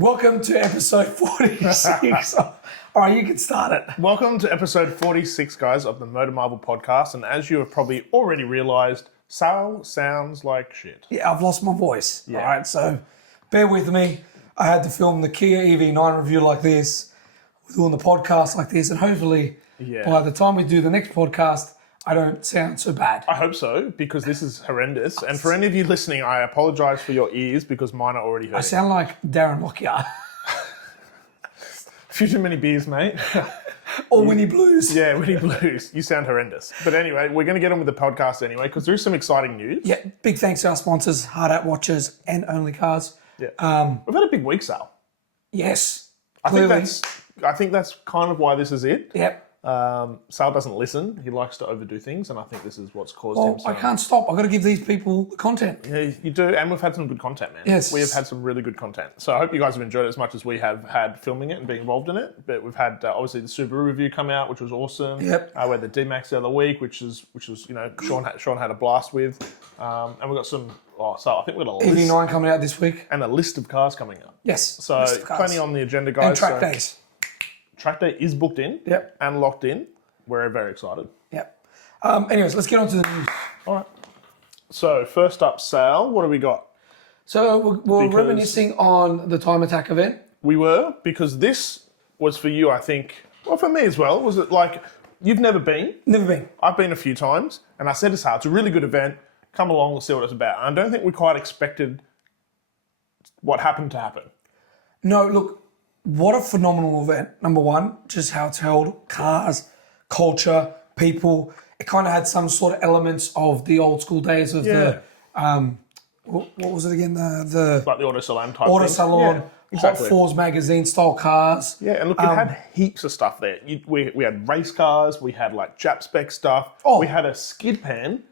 Welcome to episode 46. All right, you can start it. Welcome to episode 46, guys, of the MotorMarvel podcast. And as you have probably already realised, Sal sounds like shit. Yeah, I've lost my voice. Yeah. All right, so bear with me. I had to film the Kia EV9 review like this, doing the podcast like this, and hopefully by the time we do the next podcast, I don't sound so bad. I hope so, because this is horrendous. And for any of you listening, I apologise for your ears because mine are already hurting. I sound like Darren Lockyer. Few too many beers, mate. Or Winnie Blues. Yeah, Winnie Blues. You sound horrendous. But anyway, we're going to get on with the podcast anyway, because there is some exciting news. Yeah, big thanks to our sponsors, Hard Out Watches and Only Cars. Yeah. We've had a big week, Sal. Yes, I think that's kind of why this is it. Yep. Sal doesn't listen. He likes to overdo things, and I think this is what's caused him. I can't stop. I've got to give these people the content. Yeah, you do, and we've had some good content, man. Yes. We have had some really good content. So I hope you guys have enjoyed it as much as we have had filming it and being involved in it. But we've had, obviously, the Subaru review come out, which was awesome. Yep. We had the D-Max the other week, which was Sean had a blast with. And we've got some, so I think we've got a list. EV9 coming out this week. And a list of cars coming up. Yes. So plenty on the agenda, guys. And track days. Track day is booked in. Yep. And locked in. We're very excited. Yep. Anyways, let's get on to the news. All right. So first up, Sal, what do we got? So we're reminiscing on the Time Attack event. We were, because this was for you, I think, well, for me as well. Was it like, you've never been? Never been. I've been a few times, and I said to Sal, it's a really good event. Come along, we'll see what it's about. And I don't think we quite expected what happened to happen. No, look, what a phenomenal event. Number one, just how it's held, cars, culture, people. It kind of had some sort of elements of the old school days of the, what was it again? The Like the Auto Salon type Auto thing. Salon, Yeah, exactly. Hot Fours magazine style cars. Yeah, and look, it had heaps of stuff there. We had race cars, we had like Jap-spec stuff. We had a skid pan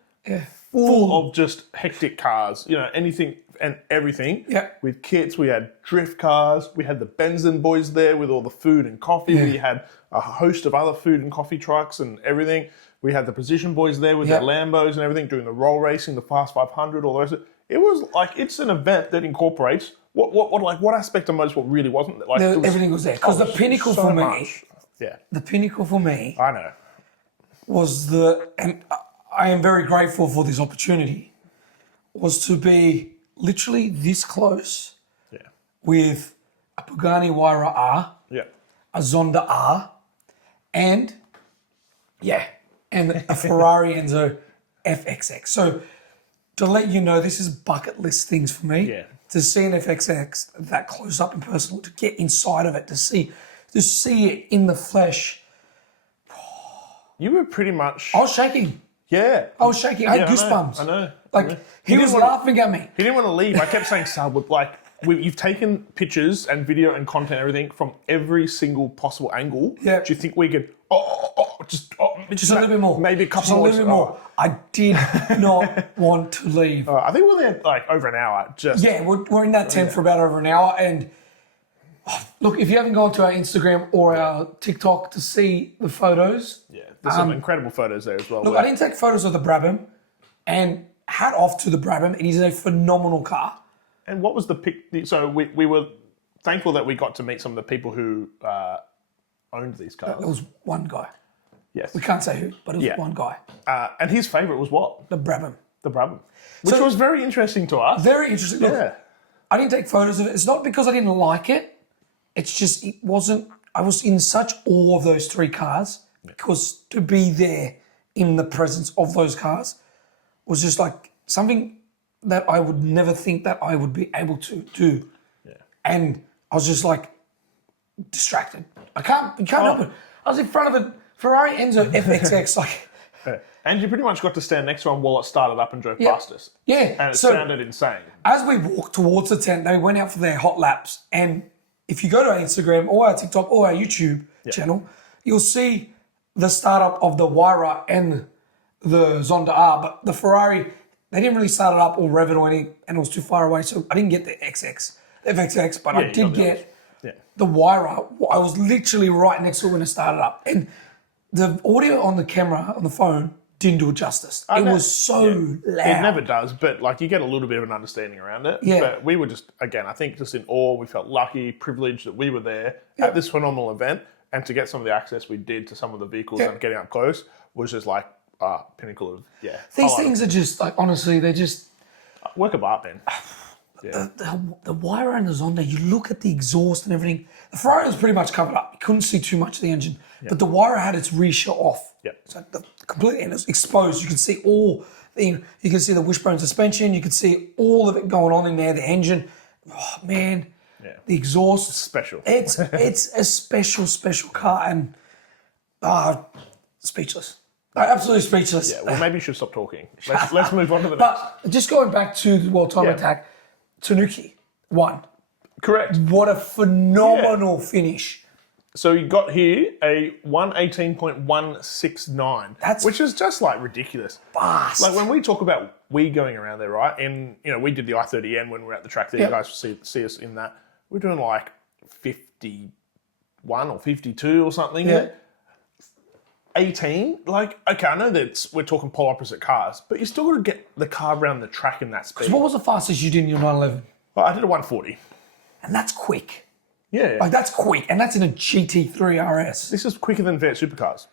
full of just hectic cars, anything and everything. Yeah. With kits, we had drift cars, we had the Benzin boys there with all the food and coffee. We had a host of other food and coffee trucks and everything. We had the Precision boys there with their Lambos and everything, doing the roll racing, the Fast 500, all the rest of it. It was like, it's an event that incorporates what aspect of motorsport really wasn't there? Like, Everything was there. Because the pinnacle so for me, much. the pinnacle for me I know. was and I am very grateful for this opportunity, was to be literally this close with a Pagani Huayra R, a Zonda R, and a Ferrari Enzo ffxx. So to let you know, this is bucket list things for me. Yeah. To see an ffxx that close up and personal, to get inside of it, to see it in the flesh. You were pretty much... I was shaking. Yeah. I was shaking. I had goosebumps. I know. Like, he was laughing at me. He didn't want to leave. I kept saying, Sal, you've taken pictures and video and content and everything from every single possible angle. Yeah. Do you think we could, just a little bit more. Maybe a couple just more. A little bit more. I did not want to leave. I think we're there like over an hour. We're in that tent for about over an hour. And look, if you haven't gone to our Instagram or our TikTok to see the photos. Yeah, there's some incredible photos there as well. Look, I didn't take photos of the Brabham, and hat off to the Brabham. It is a phenomenal car. And what was the pick? So we were thankful that we got to meet some of the people who owned these cars. It was one guy. Yes. We can't say who, but it was one guy. And his favourite was what? The Brabham. The Brabham. Which was very interesting to us. Very interesting. Look, I didn't take photos of it. It's not because I didn't like it. It's just, it wasn't, I was in such awe of those three cars because to be there in the presence of those cars was just like something that I would never think that I would be able to do. Yeah. And I was just like distracted. You can't help it. I was in front of a Ferrari Enzo ffxx, like. And you pretty much got to stand next to him while it started up and drove past us. Yeah. And it sounded insane. As we walked towards the tent, they went out for their hot laps. And if you go to our Instagram or our TikTok or our YouTube channel, you'll see the startup of the Huayra and the Zonda R. But the Ferrari, they didn't really start it up or rev it or anything, and it was too far away. So I didn't get the ffxx, but I did get the Huayra. I was literally right next to it when it started up. And the audio on the camera, on the phone, didn't do it justice. It was so loud. It never does, but like you get a little bit of an understanding around it. Yeah. But we were just, again, I think just in awe. We felt lucky, privileged that we were there at this phenomenal event, and to get some of the access we did to some of the vehicles and getting up close was just like pinnacle of These things are just like, honestly, they're just work of art, man. the wire runners on there. You look at the exhaust and everything. The Ferrari was pretty much covered up. You couldn't see too much of the engine, but the wire had its rear shut off. So the complete end was exposed. You could see all the, you can see the wishbone suspension. You could see all of it going on in there. The engine, oh man, the exhaust, Special. It's a special car, and speechless. Absolutely speechless. Yeah, well, maybe you should stop talking. Let's move on to the next. But just going back to the World Time Attack, Tanuki won. Correct. What a phenomenal finish. So you got here a 118.169, which is just like ridiculous. Fast. Like when we talk about we going around there, right? And we did the I-30N when we were at the track there. You guys see us in that. We're doing like 51 or 52 or something. Yeah. 18, like, okay, I know that we're talking polar opposite cars, but you still got to get the car around the track in that speed. What was the fastest you did in your 911? Well, I did a 140. And that's quick. Yeah. Like, that's quick. And that's in a GT3 RS. This is quicker than Vet Supercars.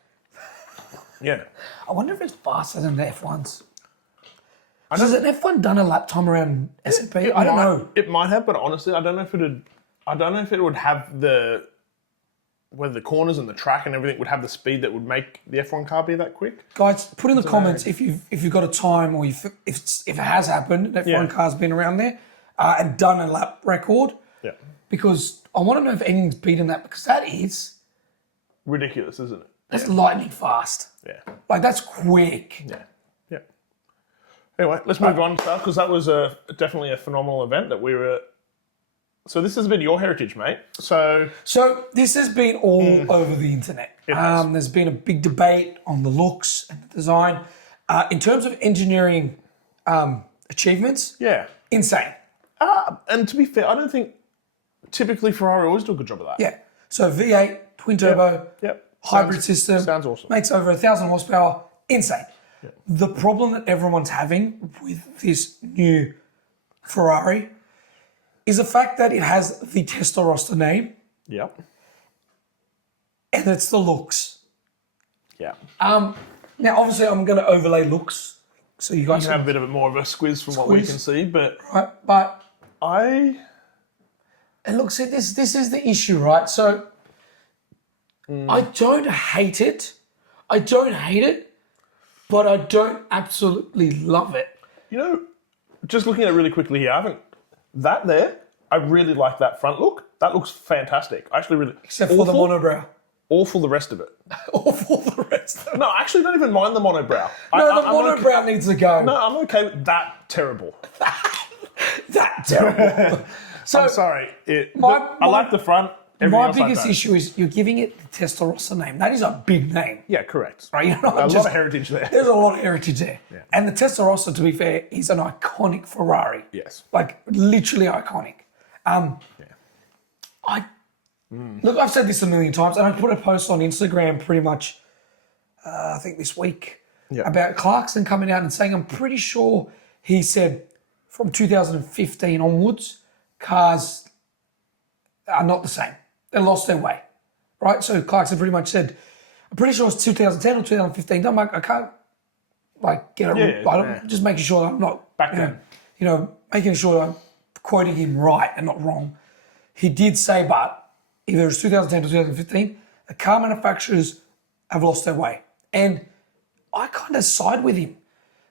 Yeah. I wonder if it's faster than the F1s. Has an F1 done a lap time around S&P? I don't know. It might have, but honestly, I don't know if it would have whether the corners and the track and everything would have the speed that would make the F1 car be that quick. Guys, put in the comments if you've got a time, or if it has happened, that F1 car's been around there and done a lap record. Yeah. Because I want to know if anything's beaten that, because that is ridiculous, isn't it? That's lightning fast. Yeah. Like, that's quick. Yeah. Yeah. Anyway, let's move on, because that was definitely a phenomenal event that we were. So this has been your heritage, mate. So this has been all over the internet. There's been a big debate on the looks and the design. In terms of engineering achievements, insane. And to be fair, I don't think typically Ferrari always do a good job of that. Yeah. So V8, twin turbo, hybrid system. Sounds awesome. Makes over 1,000 horsepower. Insane. Yeah. The problem that everyone's having with this new Ferrari is the fact that it has the Testarossa name. Yep. And it's the looks. Yeah. Now, obviously, I'm going to overlay looks, so you guys can have a bit of more of a squiz from what we can see, but but and look, see, this is the issue, right? So I don't hate it. But I don't absolutely love it. Just looking at it really quickly here, I really like that front look. That looks fantastic. I actually really... Except for the monobrow. Awful the rest of it. Awful the rest of it. No, I actually don't even mind the monobrow. No, the monobrow needs to go. No, I'm okay with that terrible. That terrible. So, I'm sorry. I like the front. My biggest issue is you're giving it the Testarossa name. That is a big name. Yeah, correct. Right? A lot of heritage there. There's a lot of heritage there. Yeah. And the Testarossa, to be fair, is an iconic Ferrari. Yes. Like, literally iconic. Look, I've said this a million times, and I put a post on Instagram pretty much, I think this week, about Clarkson coming out and saying, I'm pretty sure he said from 2015 onwards, cars are not the same. They lost their way, right? So Clarkson pretty much said, I'm pretty sure it's 2010 or 2015. I can't get it. Just making sure that I'm not back then. Making sure I'm quoting him right and not wrong. He did say, but either it's 2010 or 2015, the car manufacturers have lost their way. And I kind of side with him.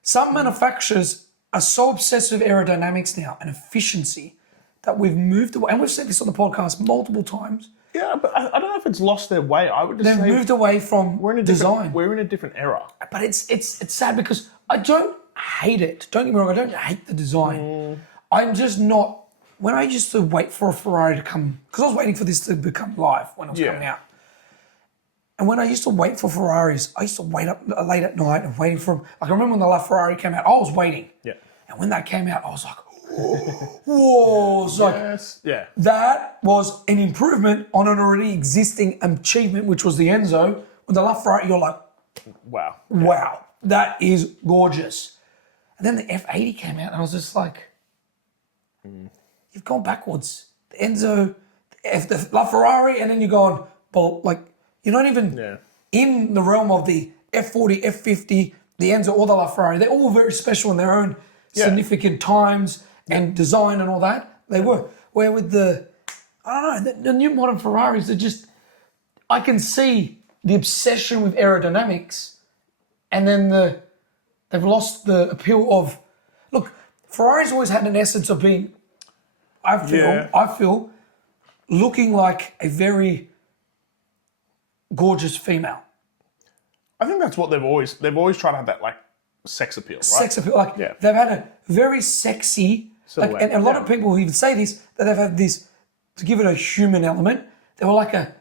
Some manufacturers are so obsessed with aerodynamics now and efficiency that we've moved away. And we've said this on the podcast multiple times. Yeah, but I don't know if it's lost their way. I would just say... They've moved away from design. We're in a different era. But it's sad because I don't hate it. Don't get me wrong, I don't hate the design. I'm just not... When I used to wait for a Ferrari to come... Because I was waiting for this to become live when it was coming out. And when I used to wait for Ferraris, I used to wait up late at night and waiting for them. Like, I remember when the last Ferrari came out, I was waiting. Yeah. And when that came out, I was like, whoa. It's like, that was an improvement on an already existing achievement, which was the Enzo. When the last Ferrari, you're like, wow. Wow. that is gorgeous. And then the F80 came out, and I was just like, you've gone backwards. The Enzo, the LaFerrari, and then you're going, well, like, you're not even in the realm of the F40, F50, the Enzo, or the LaFerrari. They're all very special in their own significant times and design and all that. They were. Where with the, I don't know, the new modern Ferraris are just, I can see the obsession with aerodynamics, and then they've lost the appeal of, look, Ferrari's always had an essence of being, I feel, looking like a very gorgeous female. I think that's what they've always tried to have, that like sex appeal, right? Sex appeal, like they've had a very sexy, like, and a lot of people even say this, that they've had this, to give it a human element, they were like a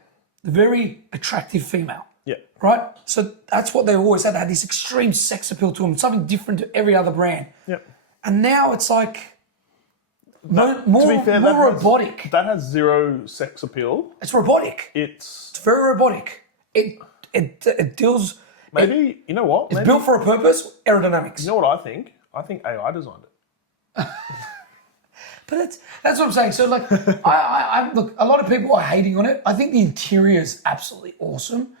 very attractive female. Yeah. Right? So that's what they've always had. They had this extreme sex appeal to them, something different to every other brand. Yep. And now it's like more to be fair, robotic. That has zero sex appeal. It's robotic. It's very robotic. It deals. Maybe, you know what? It's built for a purpose, aerodynamics. You know what I think? I think AI designed it. But that's what I'm saying. So like, I look, a lot of people are hating on it. I think the interior is absolutely awesome,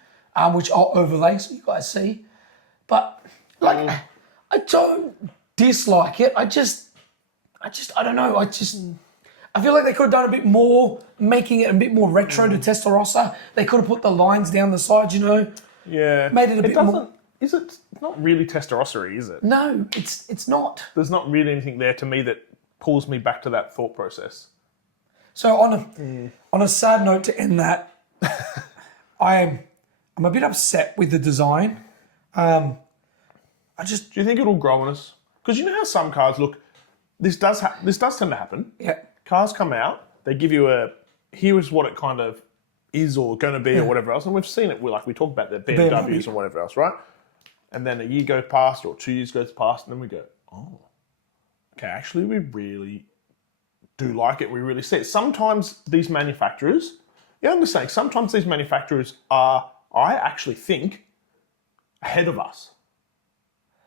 which I'll overlay so you guys see. But like, I don't dislike it. I don't know. I feel like they could have done a bit more, making it a bit more retro to Testarossa. They could have put the lines down the side, you know. Yeah. Made it a bit more. Is it not really Testarossa-y, is it? No, it's not. There's not really anything there to me that pulls me back to that thought process. So on a sad note to end that, I'm a bit upset with the design. Do you think it'll grow on us? Because you know how some cars look. This does tend to happen. Yeah. Cars come out, they give you here is what it kind of is or going to be or whatever else, and we've seen it. We talk about the BMWs and whatever else, right? And then a year goes past or 2 years goes past, and then we go, oh, okay, actually we really do like it. We really see it. Sometimes these manufacturers, I'm just saying, sometimes these manufacturers are, I actually think, ahead of us,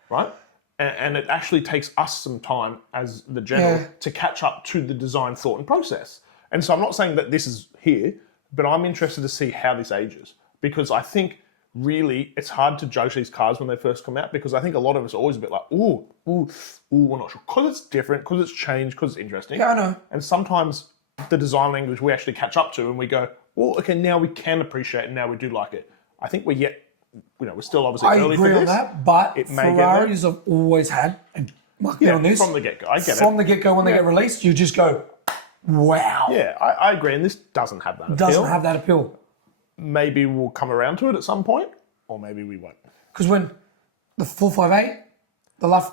right? And it actually takes us some time as the general to catch up to the design thought and process. And so I'm not saying that this is here, but I'm interested to see how this ages, because I think really it's hard to judge these cars when they first come out, because I think a lot of us are always a bit like, ooh, we're not sure, because it's different, because it's changed, because it's interesting. Yeah, I know. And sometimes the design language we actually catch up to and we go, well, okay, now we can appreciate it, now we do like it. I think we're still obviously early for this. I agree on that, but Ferraris have always had, and mark me on this, from the get-go, I get it. From the get-go, when they get released, you just go, wow. Yeah, I agree, and this doesn't have that appeal. Doesn't have that appeal. Maybe we'll come around to it at some point, or maybe we won't. Because when the 458,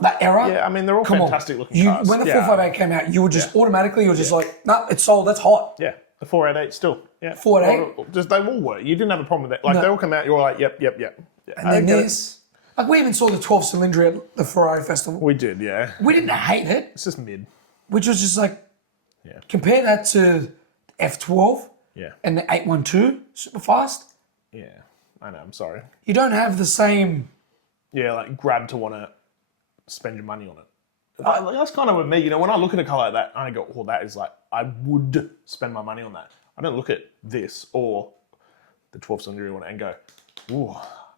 that era... Yeah, I mean, they're all fantastic looking cars. When the 458 came out, you were just automatically, like, nah, it's sold, that's hot. Yeah, the 488 still. Yeah. 488? They all were. You didn't have a problem with that. Like, they all come out, you're like, yep. Yeah, and then this... Like, we even saw the 12-cylinder at the Ferrari Festival. We did, yeah. We didn't hate it. It's just mid. Which was just like... Yeah. Compare that to F12 and the 812 super fast. Yeah, I know, I'm sorry. You don't have the same... Yeah, like grab to want to spend your money on it. That's kind of with me. When I look at a car like that, I go, oh, that is like, I would spend my money on that. I don't look at this or the 12-cylinder one and go, ooh,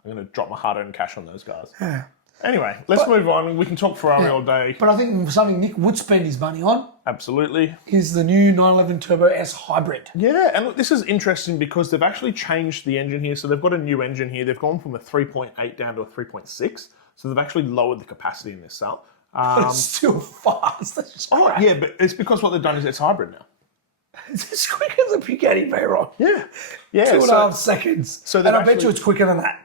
I'm going to drop my hard-earned cash on those cars. Yeah. Anyway, let's move on. We can talk Ferrari all day. But I think something Nick would spend his money on... Absolutely. ...is the new 911 Turbo S Hybrid. Yeah, and look, this is interesting because they've actually changed the engine here. So they've got a new engine here. They've gone from a 3.8 down to a 3.6. So they've actually lowered the capacity in this cell. But it's still fast. That's just crap. Yeah, but it's because what they've done is it's hybrid now. It's as quick as a Bugatti Veyron. Yeah. 2.5 seconds. So and I bet you it's quicker than that.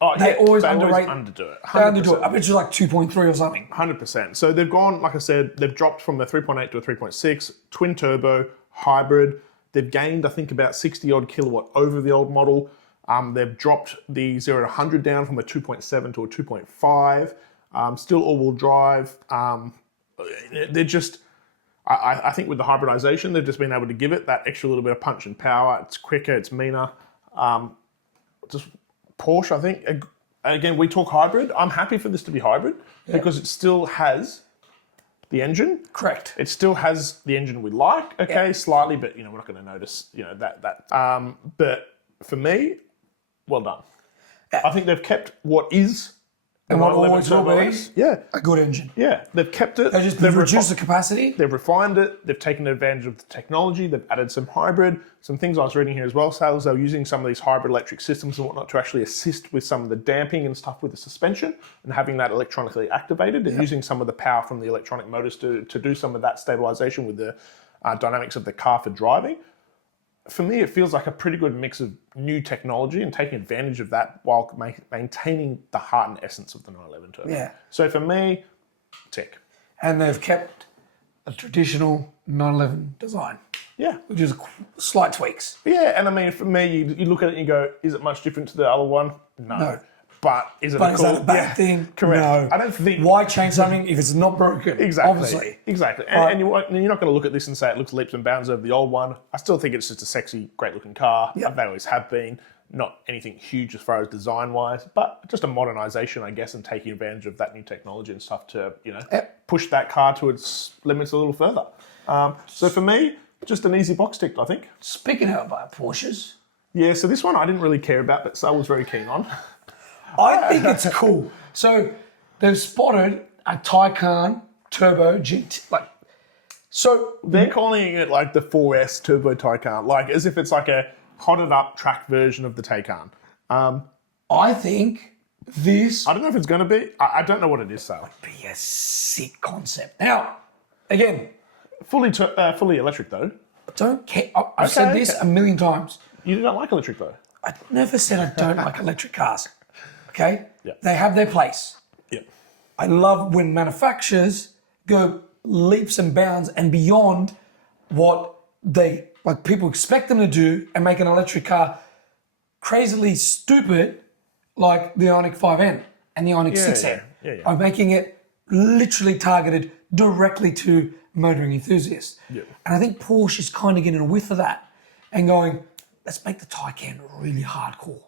Oh, they always underdo it. 100%. They underdo it. I bet you like 2.3 or something. 100%. So they've gone, like I said, they've dropped from a 3.8 to a 3.6, twin turbo, hybrid. They've gained, I think, about 60 odd kilowatt over the old model. They've dropped the 0 to 100 down from a 2.7 to a 2.5. Still all-wheel drive. They're just, I think with the hybridization, they've just been able to give it that extra little bit of punch and power. It's quicker, it's meaner. Just Porsche, I think, again, we talk hybrid. I'm happy for this to be hybrid because it still has the engine. Correct. It still has the engine we like, slightly, but we're not going to notice, that. But for me, well done. I think they've kept what is the And what 911 always will Turbo be S. Yeah. a good engine. Yeah, they've kept it. They've reduced the capacity. They've refined it. They've taken advantage of the technology. They've added some hybrid, some things I was reading here as well. Sales, they're using some of these hybrid electric systems and whatnot to actually assist with some of the damping and stuff with the suspension and having that electronically activated and using some of the power from the electronic motors to do some of that stabilization with the dynamics of the car for driving. For me, it feels like a pretty good mix of new technology and taking advantage of that while maintaining the heart and essence of the 911 Turbo. Yeah. So for me, tick. And they've kept a traditional 911 design. Yeah. Which is slight tweaks. Yeah, and I mean, for me, you look at it and you go, is it much different to the other one? No. But is it Is that a bad thing? Correct. No. I don't think... Why change something if it's not broken? Exactly. Obviously. Exactly. And you're not going to look at this and say it looks leaps and bounds over the old one. I still think it's just a sexy, great-looking car. Yep. They always have been. Not anything huge as far as design-wise, but just a modernisation, I guess, and taking advantage of that new technology and stuff to, push that car to its limits a little further. So for me, just an easy box tick, I think. Speaking of Porsches. Yeah, so this one I didn't really care about, but Sal was very keen on. I think it's cool. So they've spotted a Taycan Turbo GT. So they're calling it like the 4S Turbo Taycan, like as if it's like a hotted up track version of the Taycan. I think this I don't know if it's going to be. I don't know what it is, Sal. be a sick concept. Now, again, Fully electric though. don't care. I've said this a million times. You don't like electric though. I never said I don't like electric cars. Okay? Yeah. They have their place. Yeah. I love when manufacturers go leaps and bounds and beyond what people expect them to do and make an electric car crazily stupid like the Ioniq 5N and the Ioniq 6N. Yeah. Are making it literally targeted directly to motoring enthusiasts. Yeah. And I think Porsche is kind of getting a whiff of that and going, let's make the Taycan really hardcore.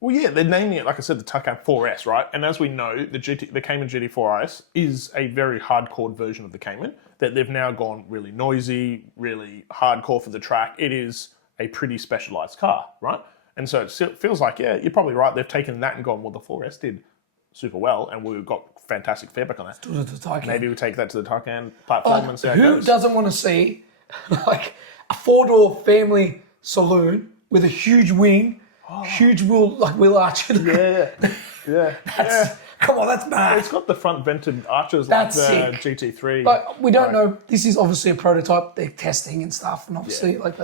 Well, yeah, they're naming it, like I said, the Taycan 4S, right? And as we know, the Cayman GT4RS is a very hardcore version of the Cayman that they've now gone really noisy, really hardcore for the track. It is a pretty specialised car, right? And so it feels like, yeah, you're probably right. They've taken that and gone, well, the 4S did super well and we've got fantastic feedback on that. To the Taycan. Maybe we take that to the Taycan platform and see how it Who goes. doesn't want to see like a 4-door family saloon with a huge wing, huge wheel arch? Yeah. Come on, that's bad. It's got the front vented arches That's like the sick. GT3. Like we don't know. This is obviously a prototype. They're testing and stuff, and obviously, like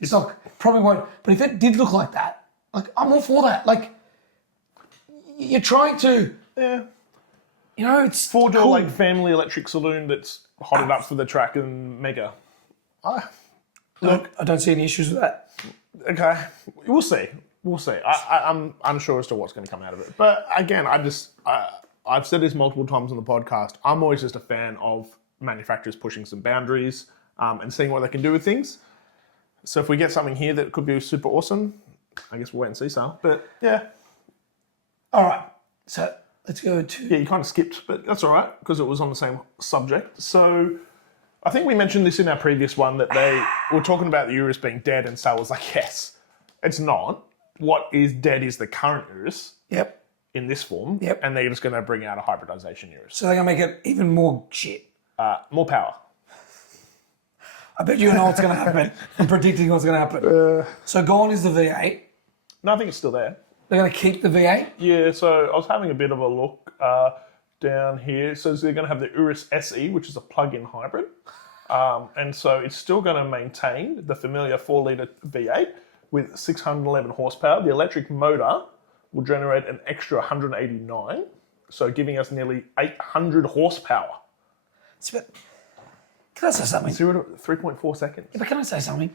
it's not probably won't. But if it did look like that, like I'm all for that. Like you're trying to, it's 4-door cool. like family electric saloon that's hotted up for the track and mega. Look, I don't see any issues with that. Okay, we'll see. I'm unsure as to what's going to come out of it. But again, I've said this multiple times on the podcast. I'm always just a fan of manufacturers pushing some boundaries and seeing what they can do with things. So if we get something here that could be super awesome, I guess we'll wait and see, Sal. But yeah. All right, so let's go to. Yeah, you kind of skipped, but that's all right because it was on the same subject. So I think we mentioned this in our previous one that they were talking about the Urus being dead, and Sal was like, yes, it's not. What is dead is the current Urus Yep. in this form, Yep. and they're just going to bring out a hybridization Urus. So they're gonna make it even more shit. More power. I bet you know what's gonna happen. I'm predicting what's gonna happen. So gone is the V8. No, I think it's still there. They're gonna keep the V8. Yeah, so I was having a bit of a look down here. So they're going to have the Urus SE, which is a plug-in hybrid. And so it's still going to maintain the familiar 4-litre V8 with 611 horsepower. The electric motor will generate an extra 189, so giving us nearly 800 horsepower. Can I say something? 0 to 3.4 seconds. Yeah, but can I say something?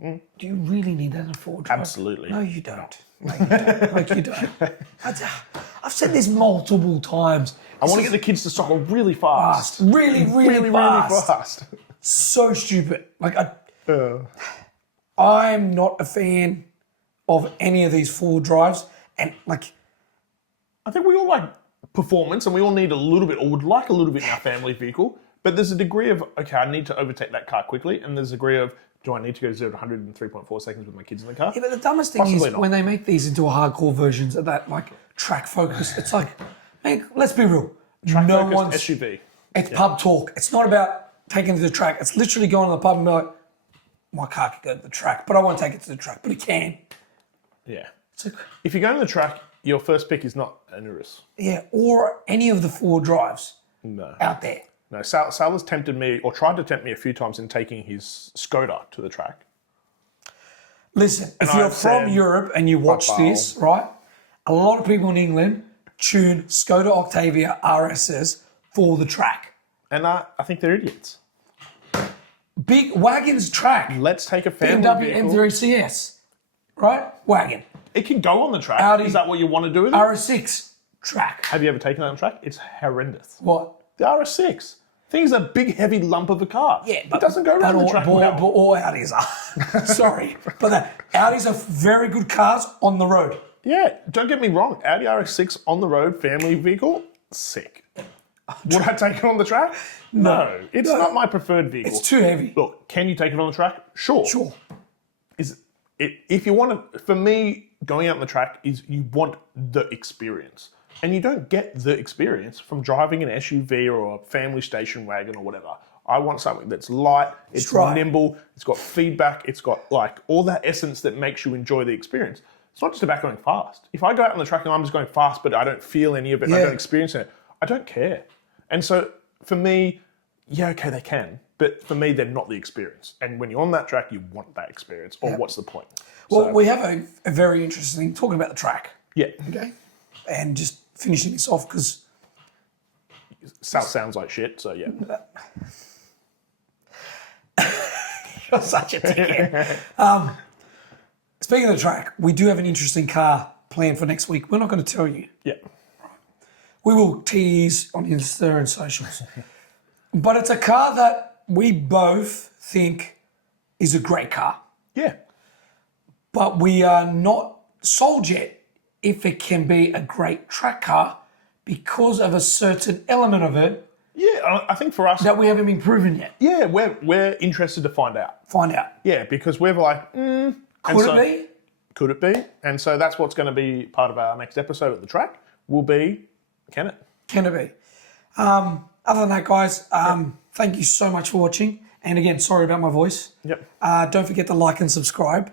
Do you really need that in a Ford truck? Absolutely. No, you don't. No, you don't. Like, you don't. I've said this multiple times. I want to get the kids to cycle really fast. Really fast. fast. So stupid. Like, I'm not a fan of any of these four drives, and like, I think we all like performance, and we all need a little bit, or would like a little bit in our family vehicle. But there's a degree of, okay, I need to overtake that car quickly, and there's a degree of, do I need to go 0 to 100 in 3.4 seconds with my kids in the car? yeah, but the dumbest thing Possibly is not. when they make these into a hardcore versions of that like track focus. It's like, man, let's be real. Track no focused one's SUV. It's pub talk. It's not about taking it to the track. It's literally going to the pub and be like, my car can go to the track, but I won't take it to the track, but it can. Yeah. It's like, If you go to the track, your first pick is not an Urus. yeah, or any of the four drives No. out there. No, Sal has tempted me, or tried to tempt me a few times in taking his Skoda to the track. Listen, if And you're I've from said, Europe and you watch "Wow." this, right, a lot of people in England tune Skoda Octavia RSs for the track. And I think they're idiots. Big wagons track. Let's take a family BMW vehicle. M3 CS, right? Wagon. It can go on the track. Audi Is that what you want to do with it? RS6 track. Have you ever taken that on track? It's horrendous. What? The RS6. Thing is a big, heavy lump of a car. Yeah, it doesn't go around the track but well. all Audis are. Sorry, but Audis are very good cars on the road. Yeah, don't get me wrong. Audi RS6 on the road, family vehicle, sick. Would I take it on the track? No. It's not my preferred vehicle. It's too heavy. Look, can you take it on the track? Sure. Sure. If you want to, for me, going out on the track is you want the experience. And you don't get the experience from driving an SUV or a family station wagon or whatever. I want something that's light, it's right. nimble, it's got feedback, it's got like all that essence that makes you enjoy the experience. It's not just about going fast. If I go out on the track and I'm just going fast, but I don't feel any of it, I don't experience it, I don't care. And so for me, yeah, okay, they can. But for me, they're not the experience. And when you're on that track, you want that experience. Or what's the point? Well, we have a very interesting talking about the track. Yeah. Okay. And just finishing this off because Sounds like shit, so yeah. you're such a dickhead. Speaking of the track, we do have an interesting car planned for next week. We're not going to tell you. Yeah. We will tease on Insta and socials. But it's a car that we both think is a great car. Yeah. But we are not sold yet if it can be a great track car because of a certain element of it Yeah, I think for us, that we haven't been proven yet. yeah, we're interested to find out. Find out. Yeah, because we're like, Could it be? Could it be? And so that's what's going to be part of our next episode at the track. Will be, can it? Can it be? Other than that, guys, thank you so much for watching. And again, sorry about my voice. Yep. Don't forget to like and subscribe.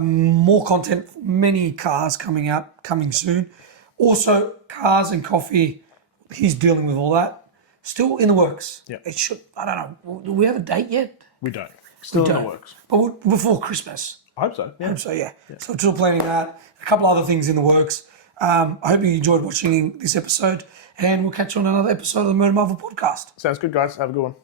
More content, many cars coming soon. Also, cars and coffee, he's dealing with all that. Still in the works. Yeah. It should, I don't know, do we have a date yet? We don't. Still in Don't. the works. But before Christmas. I hope so. Yeah. So yeah. So still planning that. A couple other things in the works. I hope you enjoyed watching this episode, and we'll catch you on another episode of the MotorMarvel podcast. Sounds good, guys. Have a good one.